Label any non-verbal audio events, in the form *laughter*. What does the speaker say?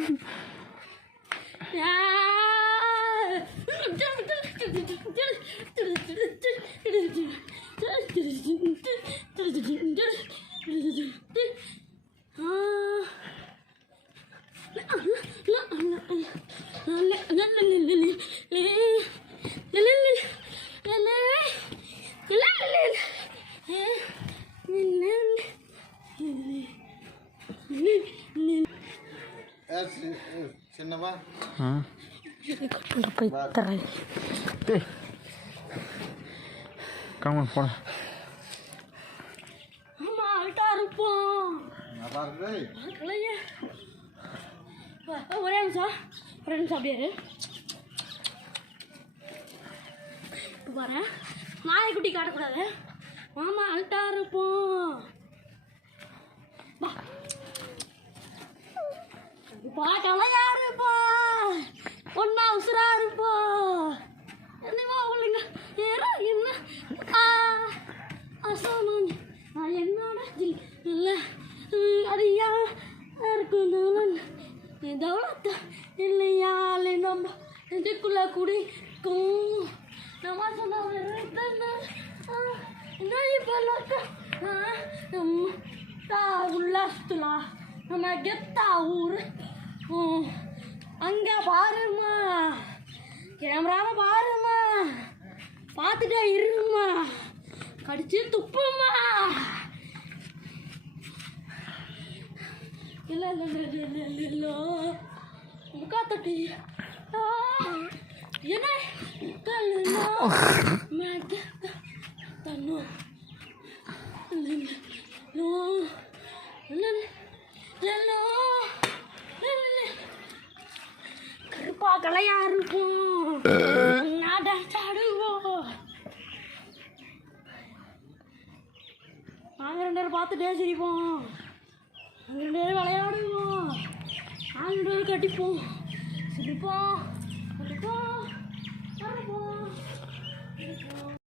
Yeah. *laughs* சின்னவா? போய் தரேன். காம போட இருப்போம். ஒரே நிமிஷம் ஒரே நிமிஷம் அப்படியே இரு. இப்போ பாரு. நாய்க்குட்டி காட்டக்கூடாது. மாமா அல்ட்டா இருப்போம். வா. பாட்டெல்லாம் யாரு இருப்பா ஒன்னா உசுரா இருப்பா. என்னவா அவளுங்க ஏறா என்ன? ஆ என்னோட ஜில் இல்லை அது யா இருக்கும் தவளன் இல்லையா? இல்லை நம்ம இதுக்குள்ள குடிக்கும். நம்ம சொன்ன நம்ம தா உல்லாசத்துலா நம்ம கெத்தா ஊர். அங்கே பாருமா கேமராவை பாருமா பார்த்துட்டே இருமா கடிச்சு துப்புமா இல்லை இல்லை இல்லை இல்லை இல்லை இல்லை முக்கா தட்டி ஆ, என்ன கல்லுனா மேக தன்னு இல்லை இல்லை லோ இல்லை இல்லை லோ இல்லை கருப்பா கலையா இருக்கும். நான் டான்ஸ் ஆடுவோம் நாங்கள் ரெண்டு பேரும் பார்த்துட்டே சிரிப்போம் ரெண்டு பேரும் விளையாடுவோம் நாங்கள் ரெண்டு பேரும் கட்டிப்போம் சிரிப்போம்